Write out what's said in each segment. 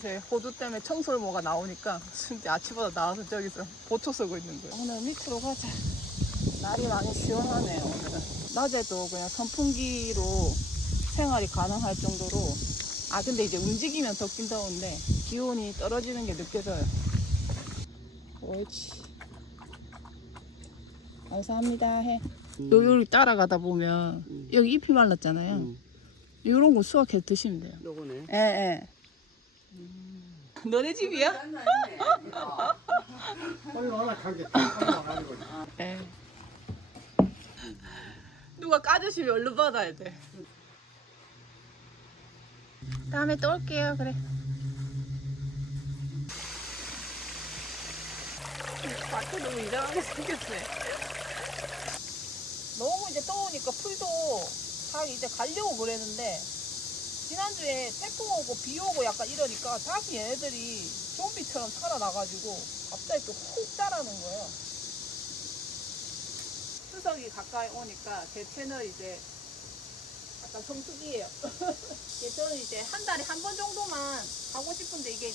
요새 호두 때문에 청설모가 나오니까 진짜 아침마다 나와서 저기서 보초 쓰고 있는 거예요. 오늘 밑으로 가자. 날이 많이 시원하네요, 오늘은. 낮에도 그냥 선풍기로 생활이 가능할 정도로. 아, 근데 이제 움직이면 덥긴 더운데 기온이 떨어지는 게 느껴져요. 옳지. 감사합니다. 해. 여기 따라가다 보면 음. 여기 잎이 말랐잖아요. 응. 이런 거 수확해서 드시면 돼요. 요거네. 예, 예. 너네 집이야? 얼마나 간게 가지고. 예. 누가 까주시면 얼른 받아야 돼. 다음에 또 올게요. 그래. 마트 너무 이상하게 생겼네. 너무 이제 더우니까 풀도 다 이제 가려고 그랬는데 지난주에 태풍 오고 비 오고 약간 이러니까 다시 얘네들이 좀비처럼 살아나가지고 갑자기 또 훅 자라는 거예요. 추석이 가까이 오니까 제 채널 이제 약간 성수기예요. 저는 이제 한 달에 한 번 정도만 하고 싶은데 이게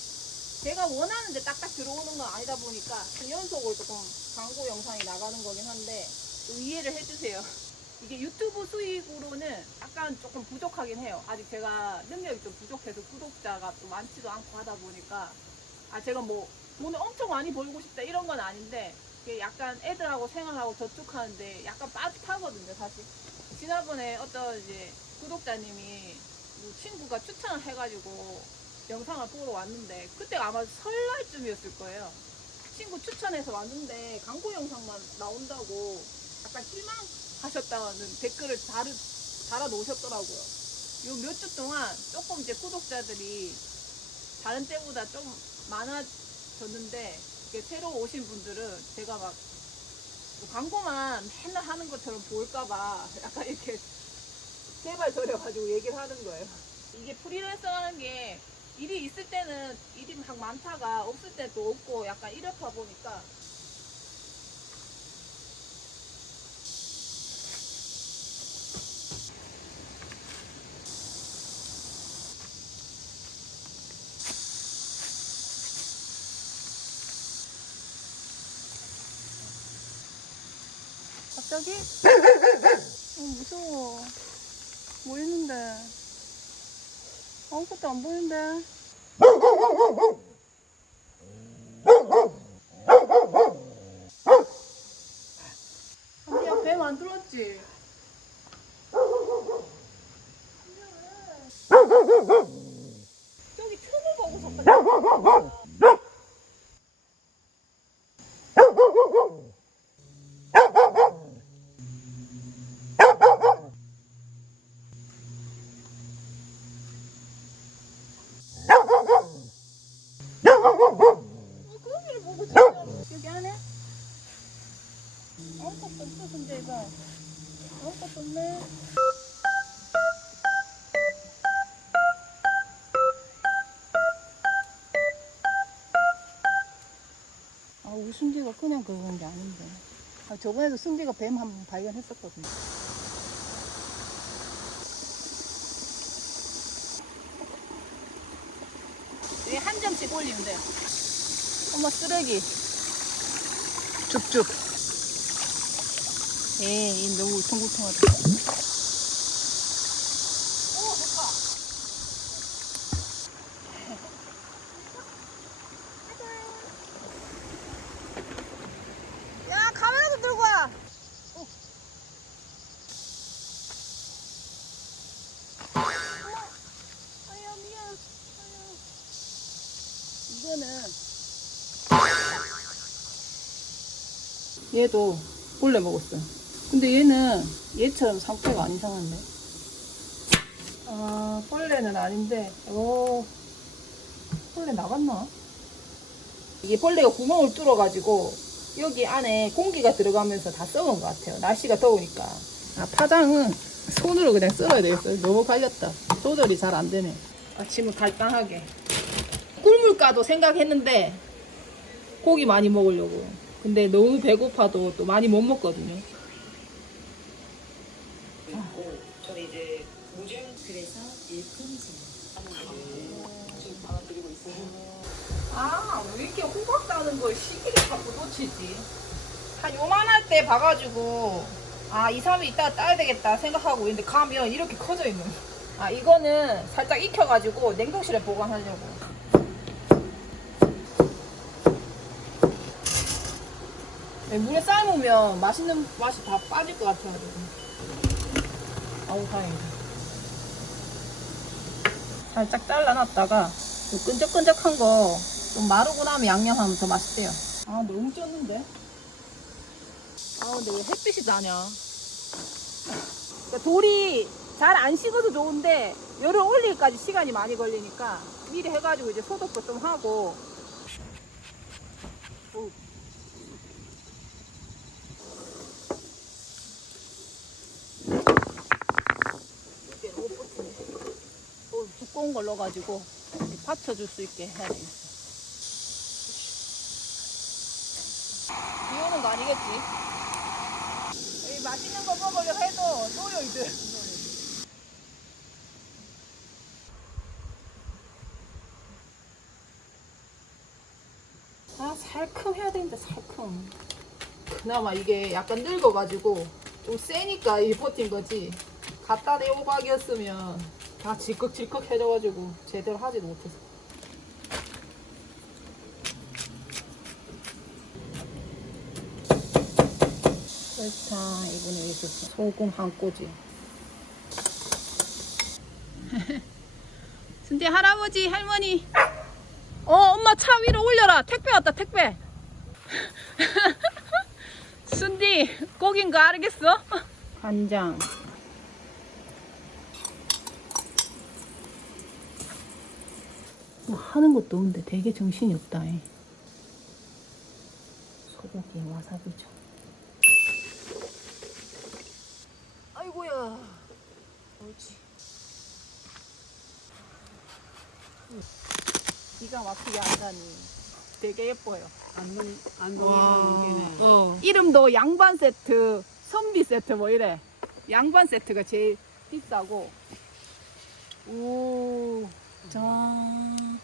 제가 원하는데 딱딱 들어오는 건 아니다 보니까 그 연속으로 조금 광고 영상이 나가는 거긴 한데 좀 이해를 해주세요. 이게 유튜브 수익으로는 약간 조금 부족하긴 해요. 아직 제가 능력이 좀 부족해서 구독자가 또 많지도 않고 하다 보니까 아 제가 뭐 돈을 엄청 많이 벌고 싶다 이런 건 아닌데 이게 약간 애들하고 생활하고 저축하는데 약간 빠듯하거든요 사실. 지난번에 어떤 이제 구독자님이 뭐 친구가 추천을 해가지고 영상을 보러 왔는데 그때가 아마 설날쯤이었을 거예요. 친구 추천해서 왔는데 광고 영상만 나온다고 약간 실망 하셨다는 댓글을 달을, 달아 놓으셨더라고요. 요 몇 주 동안 조금 이제 구독자들이 다른 때보다 좀 많아졌는데 새로 오신 분들은 제가 막뭐 광고만 맨날 하는 것처럼 보일까봐 약간 이렇게 제발 저려가지고 얘기를 하는 거예요. 이게 프리랜서 하는 게 일이 있을 때는 일이 막 많다가 없을 때도 없고 약간 이렇다 보니까 갑자기? 어, 무서워. 뭐 있는데? 아무것도 안 보이는데? 한비야 배 만들었지? 저기 틈을 보고 잠깐 거기를 보고 진짜 여기 안에 아무것도 이거 아무것도 없네 아 우리 순지가 그냥 그런 게 아닌데. 아, 저번에도 순지가 뱀 한 번 발견했었거든요. 여기 한 점씩 올리면 돼요. 엄마 쓰레기. 쭉쭉 에이 너무 울퉁불퉁하다 오 좋다 야 카메라도 들고 와 어. 어머. 아야 미안 아야. 이거는 얘도 본래 먹었어요. 근데 얘는 얘처럼 상태가 안 이상한데. 아, 벌레는 아닌데, 오, 벌레 나갔나? 이게 벌레가 구멍을 뚫어가지고, 여기 안에 공기가 들어가면서 다 썩은 것 같아요. 날씨가 더우니까. 아, 파장은 손으로 그냥 썰어야 되겠어요. 너무 갈렸다. 조절이 잘 안 되네. 아침을 갈당하게. 꿀물까도 생각했는데, 고기 많이 먹으려고. 근데 너무 배고파도 또 많이 못 먹거든요. 아, 왜 이렇게 호박 따는 걸 시기를 자꾸 놓치지? 한 요만할 때 봐가지고, 아, 2, 3일 있다가 따야 되겠다 생각하고 있는데, 가면 이렇게 커져 있는. 아, 이거는 살짝 익혀가지고 냉동실에 보관하려고. 네, 물에 삶으면 맛있는 맛이 다 빠질 것 같아가지고. 아우, 다행이다. 살짝 잘라놨다가, 요 끈적끈적한 거 좀 마르고 나면 양념하면 더 맛있대요. 아, 너무 쪘는데? 아, 근데 왜 햇빛이 나냐? 그러니까 돌이 잘 안 식어도 좋은데 열을 올리기까지 시간이 많이 걸리니까 미리 해가지고 이제 소독도 좀 하고 어우. 이게 너무 뻗치네. 어, 두꺼운 걸 넣어가지고 받쳐줄 수 있게 해야 되겠어. 비 오는 거 아니겠지? 여기 맛있는 거 먹으려 해도 노여 이들. 아 살큼 해야 되는데 살큼. 그나마 이게 약간 늙어가지고 좀 세니까 이 버틴 거지. 갖다 내 호박이었으면 다 질컥질컥 해져가지고 제대로 하지도 못했어. 설탕 2분의 1 스푼, 소금 한 꼬지. 순대 할아버지 할머니. 어 엄마 차 위로 올려라. 택배 왔다 택배. 순디 꼭인 거 알겠어? 간장. 뭐 하는 것도 없는데 되게 정신이 없다. 이. 소고기 와사비죠. 아이고야. 옳지. 기가 막히게 한다니. 되게 예뻐요. 안동 안동이라는 게네. 어. 이름도 양반 세트, 선비 세트 뭐 이래. 양반 세트가 제일 비싸고. 오. 짠.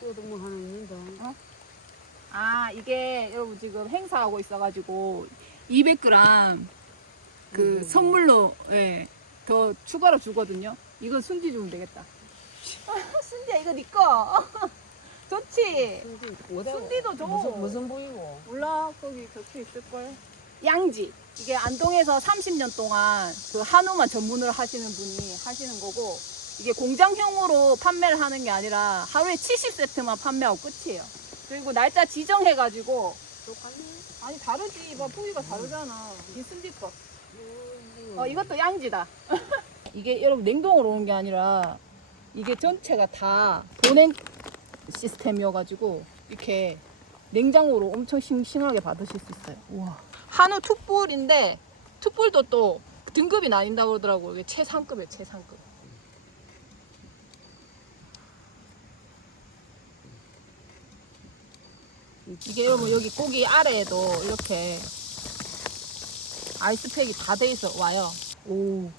또도 뭐 하나 있는데. 아 이게 여러분 지금 행사하고 있어가지고 200g 그 음. 선물로 예, 더 추가로 주거든요. 이거 순지 주면 되겠다. 순지야 이거 네 거. 좋지. 순디도 줘. 무슨 무슨 부위고? 몰라 거기 적혀 있을 걸. 양지 이게 안동에서 30년 동안 그 한우만 전문으로 하시는 분이 하시는 거고 이게 공장형으로 판매를 하는 게 아니라 하루에 70세트만 판매하고 끝이에요. 그리고 날짜 지정해가지고 아니 다르지 봐 부위가 다르잖아 이 순디 거. 어 이것도 양지다. 이게 여러분 냉동으로 오는 게 아니라 이게 전체가 다 보냉 시스템이어가지고 이렇게 냉장고로 엄청 싱싱하게 받으실 수 있어요. 우와. 한우 툭불인데 툭불도 또 등급이 나뉜다고 그러더라고요. 이게 최상급이에요, 최상급. 이게 여러분 여기 고기 아래에도 이렇게 아이스팩이 다 돼 있어 와요. 오.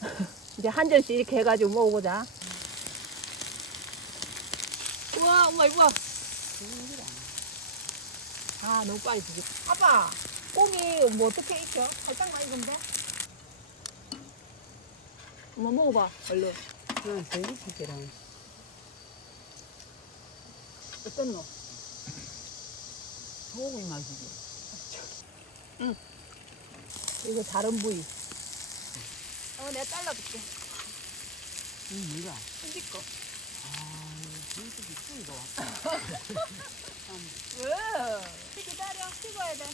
이제 한 잔씩 이렇게 해가지고 먹어보자. 우와, 우와, 우와. 아, 너무 빨리 지지. 아빠, 고기 뭐 어떻게 익혀? 살짝 많이 익은데? 엄마 먹어봐, 얼른. 그냥 생기치기랑. 어떤 너? 소고기 맛이지. 이거 다른 부위. 어, 내가 잘라줄게. 이 뭐야? 순지 거. 아, 진짜 미친다. 왜? 기다려, 식어야 돼.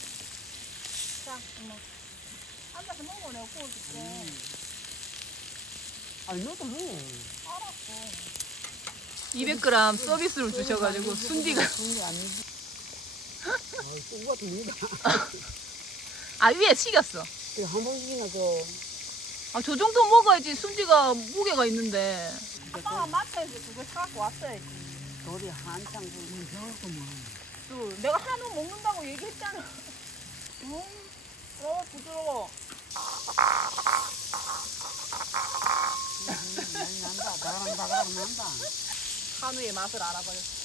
자, 엄마. 앉아서 먹어, 내가 구워줄게. 아니 너도 뭐? 알았어. 200g 서비스로 주셔가지고 순디가 순디 아니지. 아, 쏘가 됩니다. 아 위에 식였어. 이거 한 번씩이나 그 아 저 정도 먹어야지 순디가 무게가 있는데. 아빠가 마트에서 그거 사갖고 왔어야지. 돌이 한창 그. 또 내가 한우 먹는다고 얘기했잖아. 음, 어 부드러워. 많이 난다. 바가락 바가락 난다. 한우의 맛을 알아버렸어.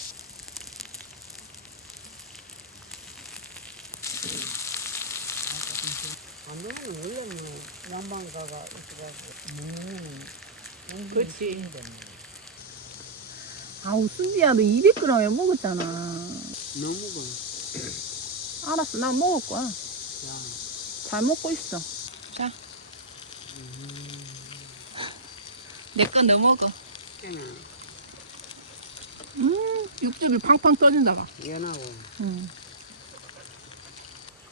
안 되면 원래는 양반가가 있어가지고 음, 그치. 아우, 순지야, 너 200g에 먹었잖아. 너무 그 알았어, 나 먹을 거야. 야, 잘 먹고 있어. 자. 내거너 먹어. 음, 육즙이 팡팡 터진다가. 연하고 음.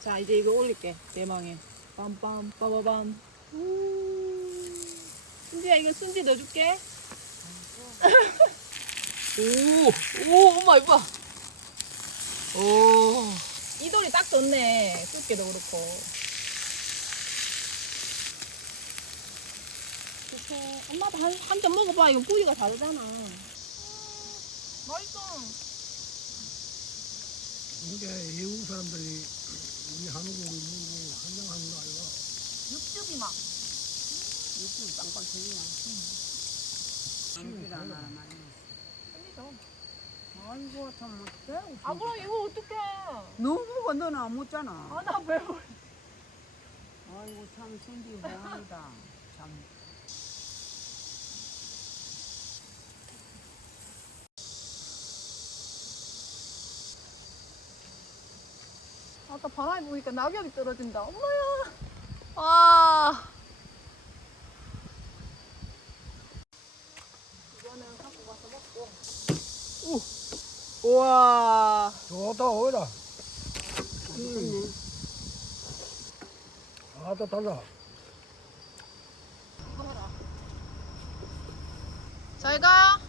자, 이제 이거 올릴게. 대망에. 빰빰, 빠바밤. 음. 순지야, 이거 순지 넣어줄게. 오, 오, 엄마, 이거 봐. 오. 이 돌이 딱 좋네. 굵게도 그렇고. 그래서 엄마도 한, 한 점 먹어봐. 이거 부위가 다르잖아. 맛있어. 이게 외국 사람들이 우리 한국을 모르고 한장하는 거 아니라 육즙이 막. 육즙 빵빵 터지냐 안기라 나라 말이야 아이고 참 어때 아, 그럼 이거 어떡해. 너무 먹어. 너는 안 먹잖아. 아, 나 배불러. 아이고 참 손디 호황이다. 참 아까 바람이 보니까 낙엽이 떨어진다. 엄마야. 와. 이거는 갖고 가서 먹고. 오. 우와. 좋다 오이라 맛있네 아따 달라 이거 해라. 잘 가.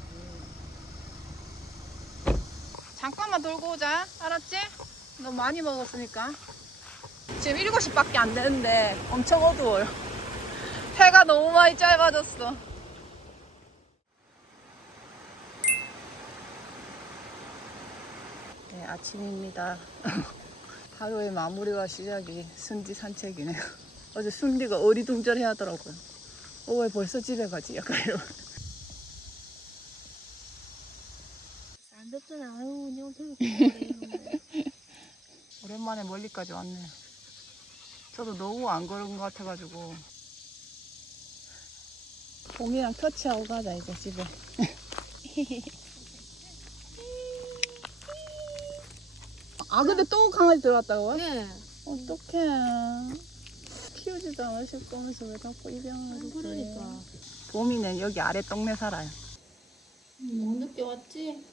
잠깐만 돌고 오자. 알았지? 너무 많이 먹었으니까. 지금 7시밖에 안 되는데 엄청 어두워요. 해가 너무 많이 짧아졌어. 네, 아침입니다. 하루의 마무리와 시작이 순지 산책이네요. 어제 순디가 어리둥절해 하더라고요. 어, 왜 벌써 집에 가지? 약간 이러고. 안 덥잖아. 아유, 그냥 되게 오랜만에 멀리까지 왔네요. 저도 너무 안 걸은 것 같아가지고. 봄이랑 터치하고 가자, 이제 집에. 아, 근데 또 강아지 들어왔다고요? 네. 어떡해. 키우지도 않으실 거면서 왜 자꾸 입양을 하고 그러니까. 봄이는 여기 아래 동네 살아요. 너무 늦게 왔지?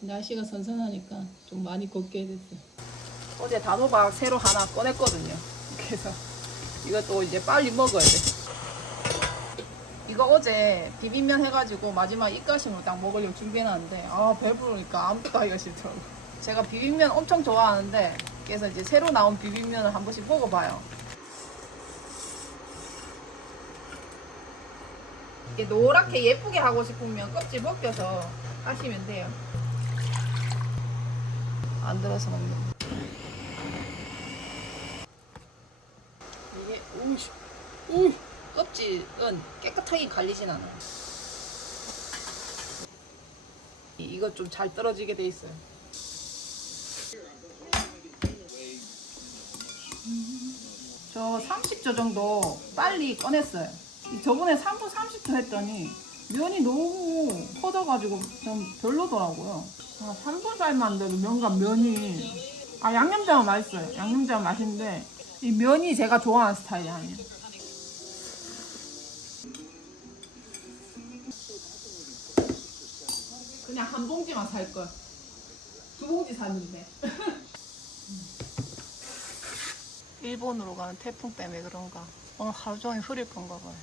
날씨가 선선하니까 좀 많이 걷게 됐어요. 어제 단호박 새로 하나 꺼냈거든요. 그래서 이것도 이제 빨리 먹어야 돼. 이거 어제 비빔면 해가지고 마지막 입가심으로 딱 먹으려고 준비해놨는데 아 배부르니까 아무것도 하기가 싫더라고. 제가 비빔면 엄청 좋아하는데 그래서 이제 새로 나온 비빔면을 한 번씩 먹어봐요. 이렇게 노랗게 예쁘게 하고 싶으면 껍질 벗겨서 하시면 돼요. 안 들어서 먹는 거. 이게 오이씨 오 껍질은 깨끗하게 갈리진 않아. 이- 이거 좀 잘 떨어지게 돼 있어요. 저 30초 정도 빨리 꺼냈어요. 이 저번에 3분 30초 했더니 면이 너무 퍼져가지고 좀 별로더라고요. 아, 3분 삶았는데도 면과 면이 아 양념장은 맛있어요. 양념장은 맛있는데 이 면이 제가 좋아하는 스타일이 아니에요. 그냥 한 봉지만 살 걸. 두 봉지 샀는데. 일본으로 가는 태풍 때문에 그런가. 오늘 하루 종일 흐릴 건가 봐요.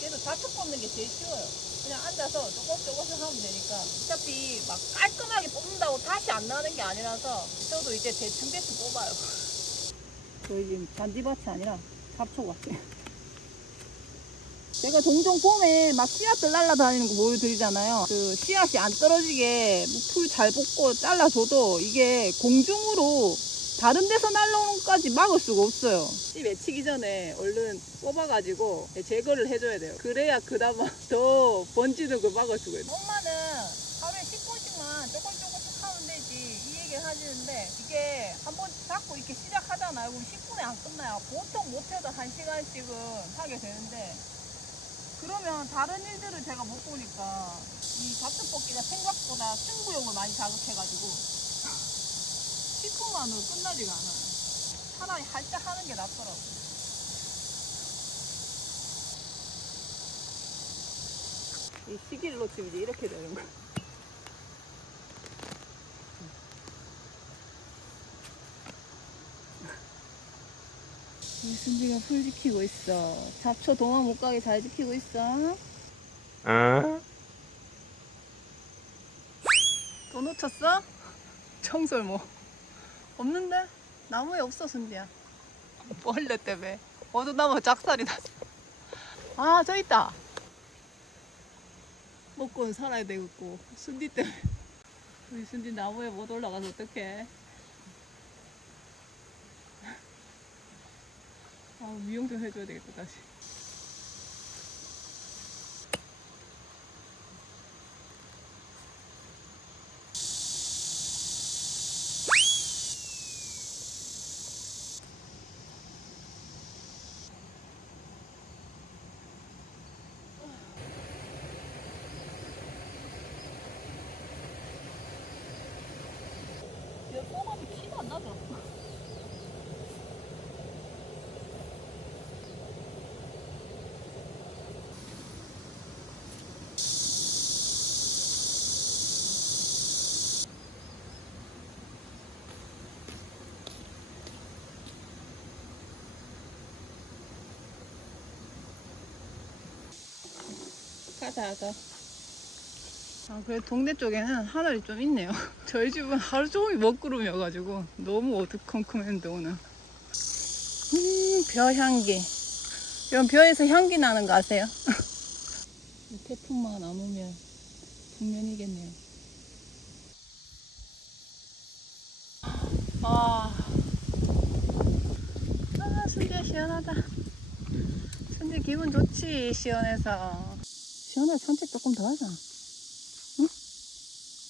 그래도 잡초 뽑는 게 제일 쉬워요. 그냥 앉아서 조금 조금씩 하면 되니까. 어차피 막 깔끔하게 뽑는다고 다시 안 나는 게 아니라서 저도 이제 대충 대충 뽑아요. 저희 지금 잔디밭이 아니라 잡초 같아요. 제가 종종 봄에 막 씨앗들 날라다니는 거 보여드리잖아요. 그 씨앗이 안 떨어지게 풀 잘 뽑고 잘라줘도 이게 공중으로 다른 데서 날라오는 것까지 막을 수가 없어요. 씨 맺히기 전에 얼른 뽑아가지고 제거를 해줘야 돼요. 그래야 그나마 더 번지는 걸 막을 수가 있어요. 엄마는 하루에 10분씩만 조금 조금씩 하면 되지 이 얘기를 하시는데 이게 한 번 자꾸 이렇게 시작하잖아요. 그럼 10분에 안 끝나요. 보통 못해도 1시간씩은 하게 되는데 그러면 다른 일들을 제가 못 보니까 이 잡초 뽑기가 생각보다 승부욕을 많이 자극해가지고 10분만으로 끝나지가 않아요. 차라리 활짝 하는 게 낫더라고요. 이 시기를 놓치면 이제 이렇게 되는 거야. 우리 순지가 풀 지키고 있어. 잡초 도망 못 가게 잘 지키고 있어. 또 놓쳤어? 청설모 뭐. 없는데? 나무에 없어 순지야. 벌레 때문에. 어두나무 작살이 났어. 아, 저 있다. 먹고는 살아야 되겠고 순디 때문에 우리 순디 나무에 못 올라가서 어떡해 아 미용 좀 해줘야 되겠다 다시 가 아, 그래 동네 쪽에는 하늘이 좀 있네요. 저희 집은 하루 종일 먹구름이어가지고 너무 어두컴컴했는데 오늘. 음, 벼 향기. 이런 벼에서 향기 나는 거 아세요? 태풍만 안 오면 국면이겠네요. 아, 아 순지야 시원하다. 순지 기분 좋지 시원해서. 시원해 산책 조금 더 하자.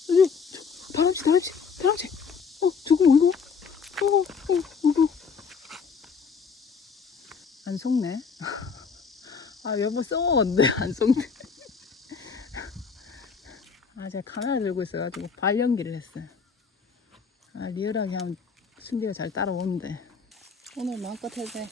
여기 저, 다람쥐 다람쥐 다람쥐. 어 저거 뭐이거 어, 어, 이거 안 속네 아 여보 써먹었는데 안 속네 아 제가 카메라 들고 있어가지고 발연기를 했어요. 아 리얼하게 하면 순디가 잘 따라오는데. 오늘 마음껏 해도 돼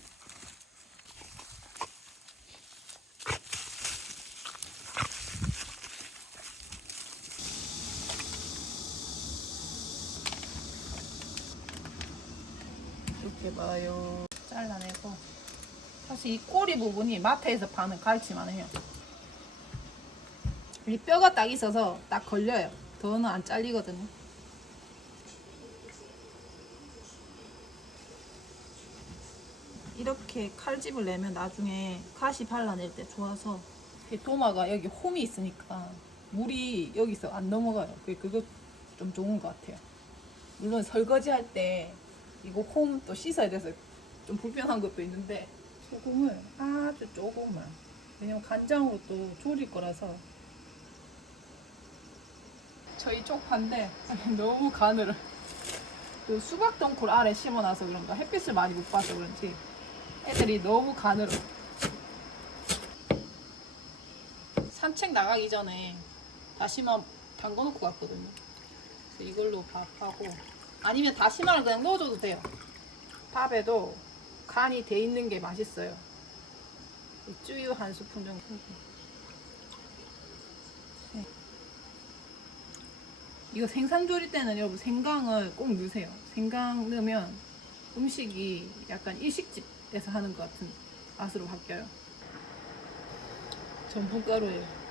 이렇게 봐요. 잘라내고. 꼬리 부분이 마트에서 파는 갈치만 해요. 이 뼈가 딱 있어서 딱 걸려요. 더는 안 잘리거든요. 이렇게 칼집을 내면 나중에 가시 발라낼 때 좋아서 이 도마가 여기 홈이 있으니까 물이 여기서 안 넘어가요. 그게 그거 좀 좋은 것 같아요. 물론 설거지 할 때 이거 홈 또 씻어야 돼서 좀 불편한 것도 있는데 소금을 아주 조금만. 왜냐면 간장으로 또 졸일 거라서. 저희 쪽 반대 너무 가늘어 그 수박 덩굴 아래 심어놔서 그런가? 햇빛을 많이 못 봐서 그런지. 애들이 너무 가늘어 산책 나가기 전에 다시마 담궈놓고 갔거든요. 그래서 이걸로 밥하고 아니면 다시마를 그냥 넣어줘도 돼요. 밥에도 간이 돼 있는 게 맛있어요. 이 쭈유 한 스푼 정도. 네. 이거 생선 조릴 때는 여러분 생강을 꼭 넣으세요. 생강 넣으면 음식이 약간 일식집에서 하는 것 같은 맛으로 바뀌어요. 전분가루예요.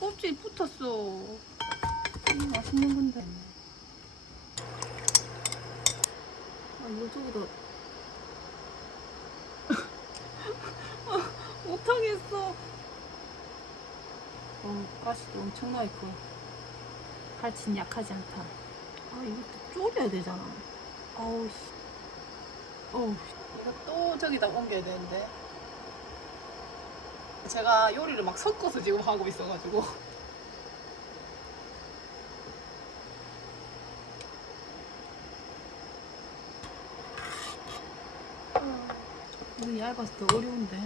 껍질이 붙었어. 음, 맛있는 건데. 아, 이거 저기다. 아, 못하겠어. 어, 가시도 엄 청나게 커. 갈치는 약하지 않다. 아, 이것도 졸여야 되잖아. 아우, 씨. 어우, 이거 또 저기다 옮겨야 되는데. 제가 요리를 막 섞어서 지금 하고 있어가지고. 이거 얇아서 더 어려운데.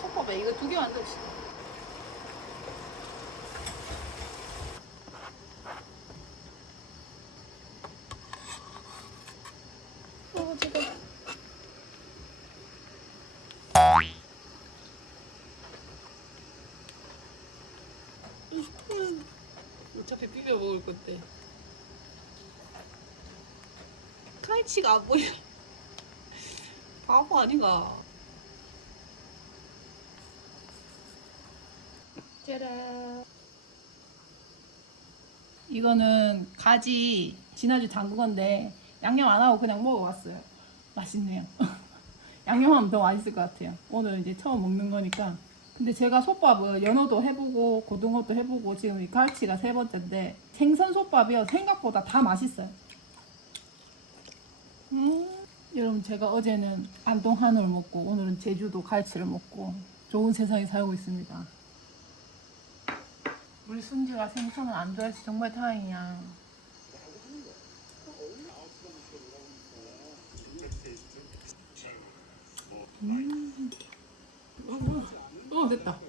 솥밥에 이거 두 개 만들었어. 어, 지금. 어차피 비벼 먹을 건데. 칼치가 안 보여. 바보 아닌가? 짜란. 이거는 가지 지난주 담근 건데 양념 안 하고 그냥 먹어봤어요. 맛있네요. 양념하면 더 맛있을 것 같아요. 오늘 이제 처음 먹는 거니까. 근데 제가 솥밥을 연어도 해보고 고등어도 해보고 지금 이 갈치가 세 번째인데 생선 솥밥이요 생각보다 다 맛있어요. 음, 여러분 제가 어제는 안동 한우를 먹고 오늘은 제주도 갈치를 먹고 좋은 세상에 살고 있습니다. 우리 순지가 생선을 안 좋아해서 정말 다행이야. 음. 어 됐다.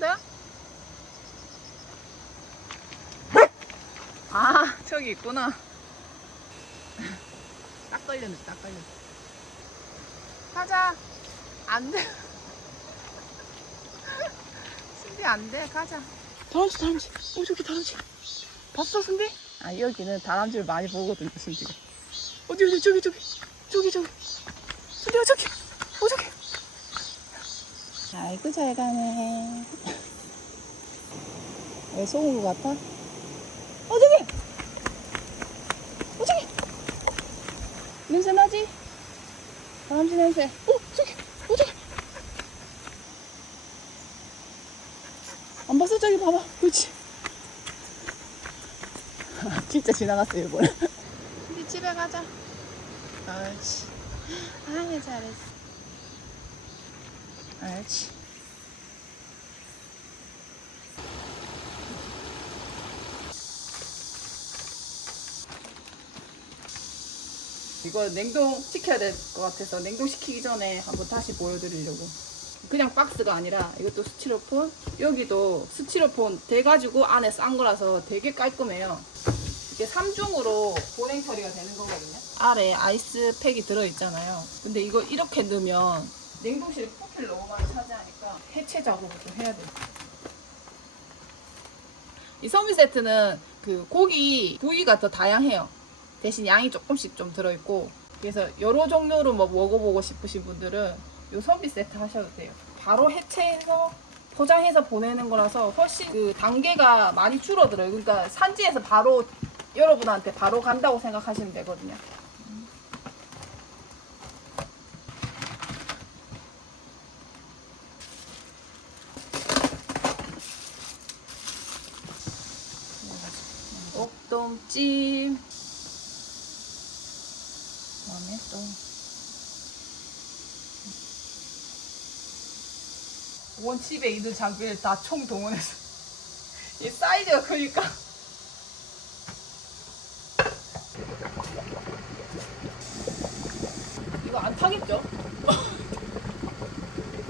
없는데? 아 저기 있구나. 딱 걸렸네, 딱 걸렸네. 가자. 안 돼. 순비 안 돼, 가자. 다람쥐 다람쥐 어 저기 다람쥐 봤어 순비? 아 여기는 다람쥐를 많이 보거든요, 순비가. 어디 어디 저기 저기 저기 저기 어 저기 아이고 잘 가네. 왜 속은 것 같아? 어 저기! 어 저기! 냄새 나지? 다람쥐 냄새. 어 저기! 어 저기! 안 봤어 저기 봐봐. 그렇지. 진짜 지나갔어요 이번. 우리 집에 가자. 옳지. 아유 잘했어. 옳지. 이거 냉동 시켜야 될 것 같아서 냉동 시키기 전에 한번 다시 보여드리려고. 그냥 박스가 아니라 이것도 스티로폼. 여기도 스티로폼 돼가지고 안에 싼 거라서 되게 깔끔해요. 이게 3중으로 보냉 처리가 되는 거거든요. 아래 아이스팩이 들어있잖아요. 근데 이거 이렇게 넣으면 냉동실에 포피를 너무 많이 차지하니까 해체 작업을 좀 해야 돼요. 이 서비 세트는 그 고기 부위가 더 다양해요. 대신 양이 조금씩 좀 들어있고 그래서 여러 종류로 뭐 먹어보고 싶으신 분들은 이 서비 세트 하셔도 돼요. 바로 해체해서 포장해서 보내는 거라서 훨씬 그 단계가 많이 줄어들어요. 그러니까 산지에서 바로 여러분한테 바로 간다고 생각하시면 되거든요. 옥돔찜 그다음에 또 원 집에 있는 장비를 다 총 동원해서. 이 사이즈가 크니까 이거 안 타겠죠?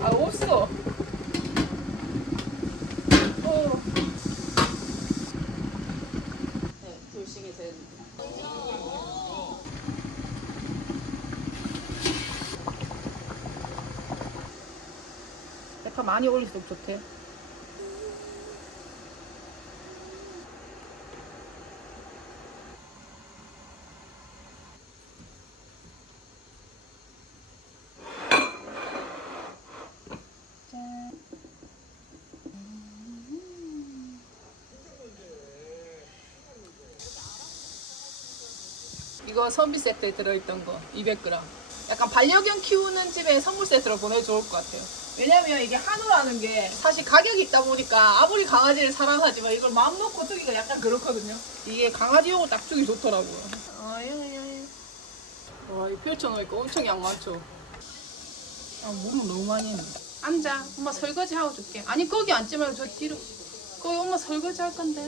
아 없어 어. 네, 둘씩이 되는 양파 많이 올릴수록 좋대. 짠. 이거 선비 세트에 들어있던 거 200g. 약간 반려견 키우는 집에 선물 세트로 보내 좋을 것 같아요. 왜냐면 이게 한우라는 게 사실 가격이 있다 보니까 아무리 강아지를 사랑하지만 이걸 마음 놓고 주기가 약간 그렇거든요. 이게 강아지용으로 딱 주기 좋더라고요. 아유, 와, 이 펼쳐놓으니까 엄청 양 많죠. 아, 물을 너무 많이 했네. 앉아. 엄마 설거지 하고 줄게. 아니, 거기 앉지 말고 저 뒤로. 거기 엄마 설거지 할 건데.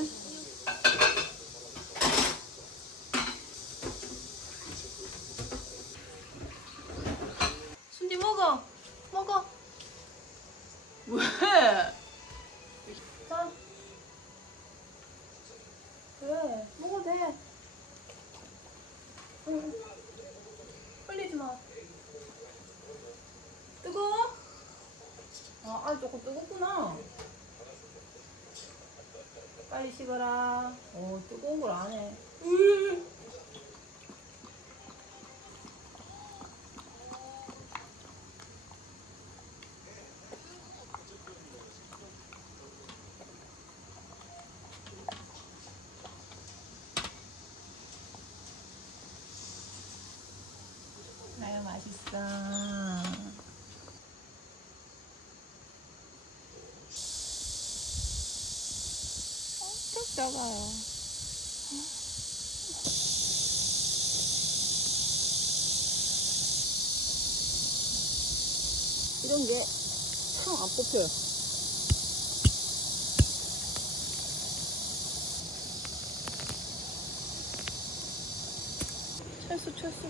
순디 먹어. 먹어. 왜? 자. 왜? 먹어도 돼. 응. 흘리지 마. 뜨거워? 아, 아 조금 뜨겁구나. 빨리 식어라. 어, 뜨거운 걸 안 해. 나야 맛있어. 엄청 작아요. 이런 게 참 안 뽑혀요. 철수, 철수.